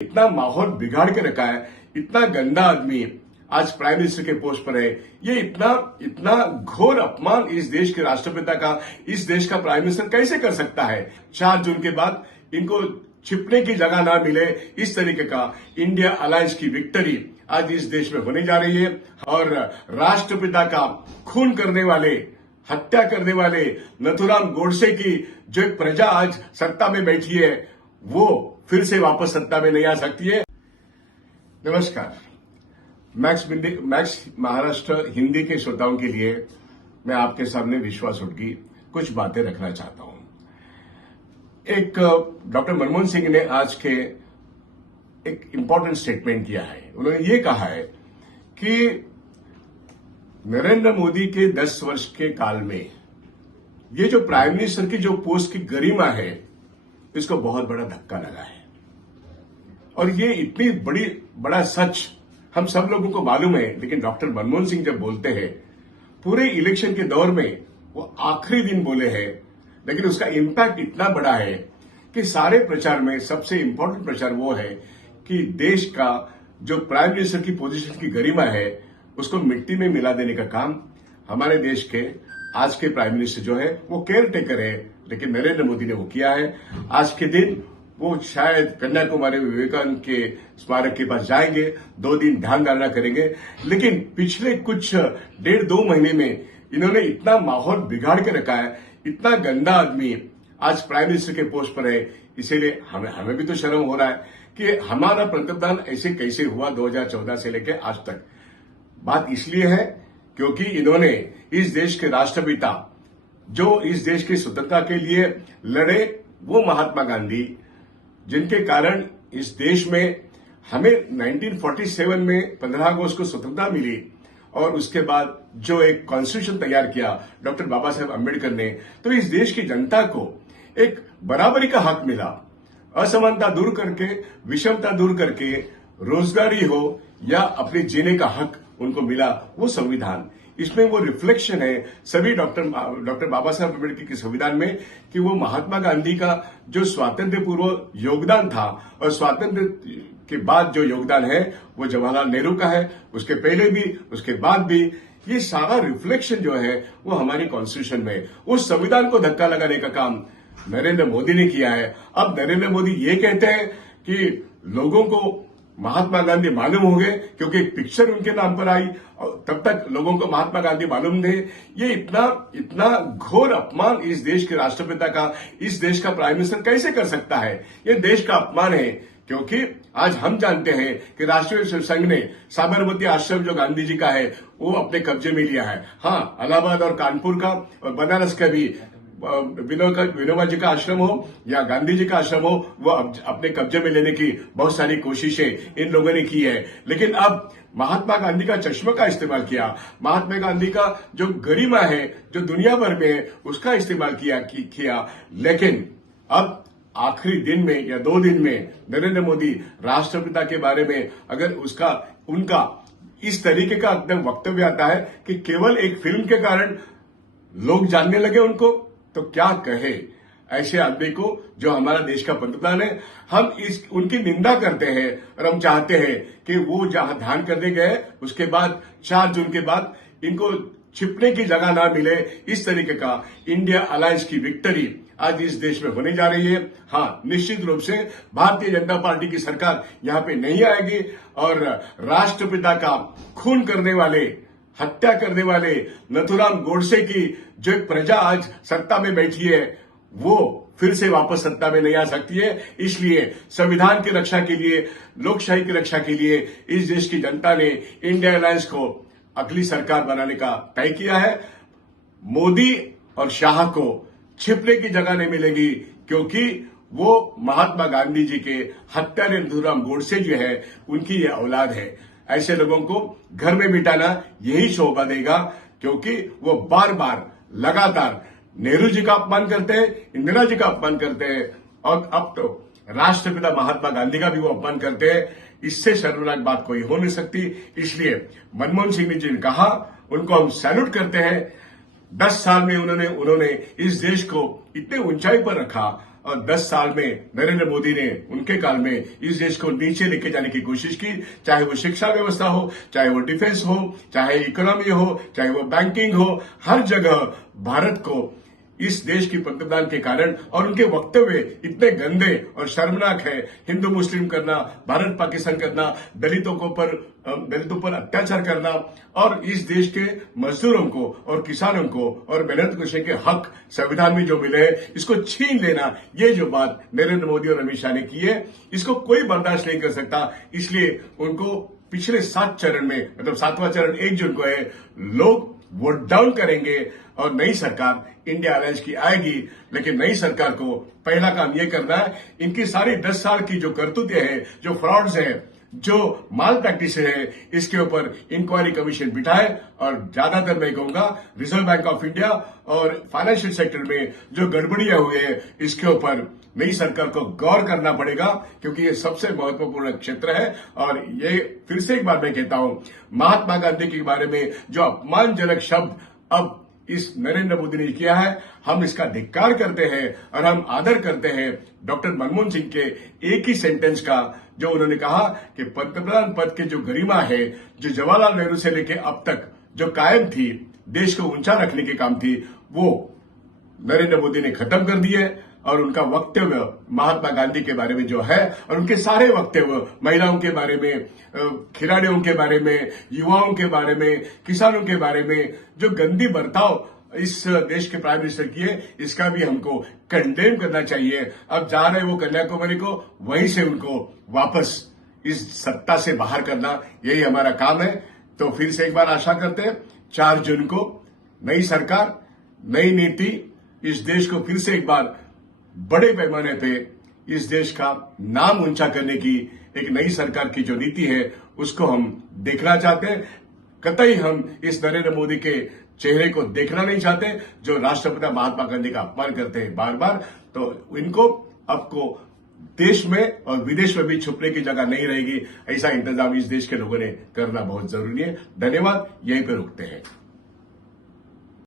इतना माहौल बिगाड़ के रखा है, इतना गंदा आदमी आज प्राइम मिनिस्टर के पोस्ट पर है। ये इतना इतना घोर अपमान इस देश के राष्ट्रपिता का, इस देश का प्राइम मिनिस्टर कैसे कर सकता है। 4 जून के बाद इनको छिपने की जगह ना मिले, इस तरीके का इंडिया अलायंस की विक्ट्री आज इस देश में होने जा रही है। और राष्ट्रपिता का खून करने वाले, हत्या करने वाले नथुराम गोडसे की जो एक प्रजा आज सत्ता में बैठी है, वो फिर से वापस सत्ता में नहीं आ सकती है। नमस्कार, मैक्स महाराष्ट्र हिंदी के श्रोताओं के लिए मैं आपके सामने विश्वास उटगी कुछ बातें रखना चाहता हूं। एक डॉक्टर मनमोहन सिंह ने आज के एक इंपॉर्टेंट स्टेटमेंट किया है। उन्होंने ये कहा है कि नरेंद्र मोदी के 10 वर्ष के काल में ये जो प्राइम मिनिस्टर की जो पोस्ट की गरिमा है, इसको बहुत बड़ा धक्का लगा है। और ये इतनी बड़ा सच हम सब लोगों को मालूम है, लेकिन डॉक्टर मनमोहन सिंह जब बोलते हैं, पूरे इलेक्शन के दौर में वो आखिरी दिन बोले हैं, लेकिन उसका इंपैक्ट इतना बड़ा है कि सारे प्रचार में सबसे इंपॉर्टेंट प्रचार वो है कि देश का जो प्राइम मिनिस्टर की पोजीशन की गरिमा है, उसको मिट्टी में मिला देने का काम हमारे देश के आज के प्राइम मिनिस्टर जो है वो केयर टेकर है, लेकिन नरेंद्र मोदी ने वो किया है। आज के दिन वो शायद कन्याकुमारी विवेकानंद के स्मारक के पास जाएंगे, 2 दिन ध्यान धारणा करेंगे, लेकिन पिछले कुछ 1.5-2 महीने में इन्होंने इतना माहौल बिगाड़ के रखा है, इतना गंदा आदमी आज प्राइम मिनिस्टर के पोस्ट पर है। इसीलिए हमें भी तो शर्म हो रहा है कि हमारा पंतप्रधान ऐसे कैसे हुआ 2014 से लेकर आज तक। बात इसलिए है क्योंकि इन्होंने इस देश के राष्ट्रपिता, जो इस देश की स्वतंत्रता के लिए लड़े, वो महात्मा गांधी, जिनके कारण इस देश में हमें 1947 में 15 अगस्त को स्वतंत्रता मिली, और उसके बाद जो एक कॉन्स्टिट्यूशन तैयार किया डॉक्टर बाबा साहेब अम्बेडकर ने, तो इस देश की जनता को एक बराबरी का हक मिला। असमानता दूर करके, विषमता दूर करके, रोजगारी हो या अपने जीने का हक उनको मिला, वो संविधान। इसमें वो रिफ्लेक्शन है सभी डॉक्टर बाबा साहब अम्बेडकर के संविधान में कि वो महात्मा गांधी का जो स्वातंत्र पूर्व योगदान था और स्वातंत्र के बाद जो योगदान है वो जवाहरलाल नेहरू का है, उसके पहले भी उसके बाद भी। ये सारा रिफ्लेक्शन जो है वो हमारी कॉन्स्टिट्यूशन में, उस संविधान को धक्का लगाने का काम नरेंद्र मोदी ने किया है। अब नरेंद्र मोदी ये कहते हैं कि लोगों को महात्मा गांधी मालूम हो गए क्योंकि एक पिक्चर उनके नाम पर आई, और तब तक लोगों को महात्मा गांधी मालूम थे। ये इतना घोर अपमान इस देश के राष्ट्रपिता का, इस देश का प्राइम मिनिस्टर कैसे कर सकता है। ये देश का अपमान है, क्योंकि आज हम जानते हैं कि राष्ट्रीय स्वयं संघ ने साबरमती आश्रम जो गांधी जी का है वो अपने कब्जे में लिया है। हाँ, इलाहाबाद और कानपुर का और बनारस का भी विनोबा जी का आश्रम हो या गांधी जी का आश्रम हो, वो अपने कब्जे में लेने की बहुत सारी कोशिशें इन लोगों ने की है। लेकिन अब महात्मा गांधी का चश्मा का इस्तेमाल किया, महात्मा गांधी का जो गरिमा है जो दुनिया भर में है उसका इस्तेमाल किया। लेकिन अब आखिरी दिन में या 2 दिन में नरेंद्र मोदी राष्ट्रपिता के बारे में अगर उनका इस तरीके का एकदम वक्तव्य आता है कि केवल एक फिल्म के कारण लोग जानने लगे उनको, तो क्या कहे ऐसे आदमी को जो हमारा देश का पंतप्रधान है। हम उनकी निंदा करते हैं और हम चाहते हैं कि वो जहां ध्यान करने गए उसके बाद 4 जून के बाद इनको छिपने की जगह ना मिले, इस तरीके का इंडिया अलायंस की विक्ट्री आज इस देश में होने जा रही है। हाँ, निश्चित रूप से भारतीय जनता पार्टी की सरकार यहां पे नहीं आएगी, और राष्ट्रपिता का खून करने वाले, हत्या करने वाले नथुराम गोडसे की जो एक प्रजा आज सत्ता में बैठी है, वो फिर से वापस सत्ता में नहीं आ सकती है। इसलिए संविधान की रक्षा के लिए, लोकशाही की रक्षा के लिए इस देश की जनता ने इंडिया अलायंस को अगली सरकार बनाने का तय किया है। मोदी और शाह को छिपने की जगह नहीं मिलेगी, क्योंकि वो महात्मा गांधी जी के हत्यारे नथुराम गोडसे जो है उनकी ये औलाद है। ऐसे लोगों को घर में बिठाना यही शोभा देगा, क्योंकि वो बार बार लगातार नेहरू जी का अपमान करते हैं, इंदिरा जी का अपमान करते हैं, और अब तो राष्ट्रपिता महात्मा गांधी का भी वो अपमान करते हैं। इससे शर्मनाक बात कोई हो नहीं सकती। इसलिए मनमोहन सिंह जी ने कहा, उनको हम सैल्यूट करते हैं। 10 साल में उन्होंने इस देश को इतने ऊंचाई पर रखा, और 10 साल में नरेंद्र मोदी ने उनके काल में इस देश को नीचे लेके जाने की कोशिश की, चाहे वो शिक्षा व्यवस्था हो, चाहे वो डिफेंस हो, चाहे इकोनॉमी हो, चाहे वो बैंकिंग हो, हर जगह भारत को इस देश की पंतप्रधान के कारण और उनके वक्तव्य इतने गंदे और शर्मनाक है। हिंदू मुस्लिम करना, भारत पाकिस्तान करना, दलितों पर अत्याचार करना और इस देश के मजदूरों को और किसानों को और मेहनत कशों के हक संविधान में जो मिले हैं इसको छीन लेना, ये जो बात नरेंद्र मोदी और अमित शाह ने की है इसको कोई बर्दाश्त नहीं कर सकता। इसलिए उनको पिछले 7 चरण में, मतलब 7वां चरण 1 जून को है, लोग वोट डाउन करेंगे और नई सरकार इंडिया अलायंस की आएगी। लेकिन नई सरकार को पहला काम यह करना है, इनकी सारी 10 साल की जो करतूतें हैं, जो फ्रॉड्स हैं, जो माल प्रैक्टिस है, इसके ऊपर इंक्वायरी कमीशन बिठाए और ज्यादातर मैं कहूंगा रिजर्व बैंक ऑफ इंडिया और फाइनेंशियल सेक्टर में जो गड़बड़ियां हुई है इसके ऊपर नई सरकार को गौर करना पड़ेगा, क्योंकि ये सबसे महत्वपूर्ण क्षेत्र है। और ये फिर से एक बार मैं कहता हूं, महात्मा गांधी के बारे में जो अपमानजनक शब्द अब इस नरेंद्र मोदी ने किया है, हम इसका धिक्कार करते हैं और हम आदर करते हैं डॉक्टर मनमोहन सिंह के एक ही सेंटेंस का, जो उन्होंने कहा कि पंतप्रधान पद की जो गरिमा है, जो जवाहरलाल नेहरू से लेकर अब तक जो कायम थी, देश को ऊंचा रखने की काम थी, वो नरेंद्र मोदी ने खत्म कर दी है। और उनका वक्तव्य महात्मा गांधी के बारे में जो है और उनके सारे वक्तव्य महिलाओं के बारे में, खिलाड़ियों के बारे में, युवाओं के बारे में, किसानों के बारे में जो गंदी बर्ताव इस देश के प्राइम मिनिस्टर किए, इसका भी हमको कंडेम करना चाहिए। अब जा रहे वो कन्याकुमारी को, वहीं से उनको वापस इस सत्ता से बाहर करना, यही हमारा काम है। तो फिर से एक बार आशा करते हैं 4 जून को नई सरकार, नई नीति, इस देश को फिर से एक बार बड़े पैमाने पे इस देश का नाम ऊंचा करने की एक नई सरकार की जो नीति है उसको हम देखना चाहते हैं। कतई हम इस नरेंद्र मोदी के चेहरे को देखना नहीं चाहते जो राष्ट्रपिता महात्मा गांधी का अपमान करते हैं बार बार। तो इनको आपको देश में और विदेश में भी छुपने की जगह नहीं रहेगी। ऐसा इंतजाम इस देश के लोगों ने करना बहुत जरूरी है। धन्यवाद, यहीं पर रुकते हैं।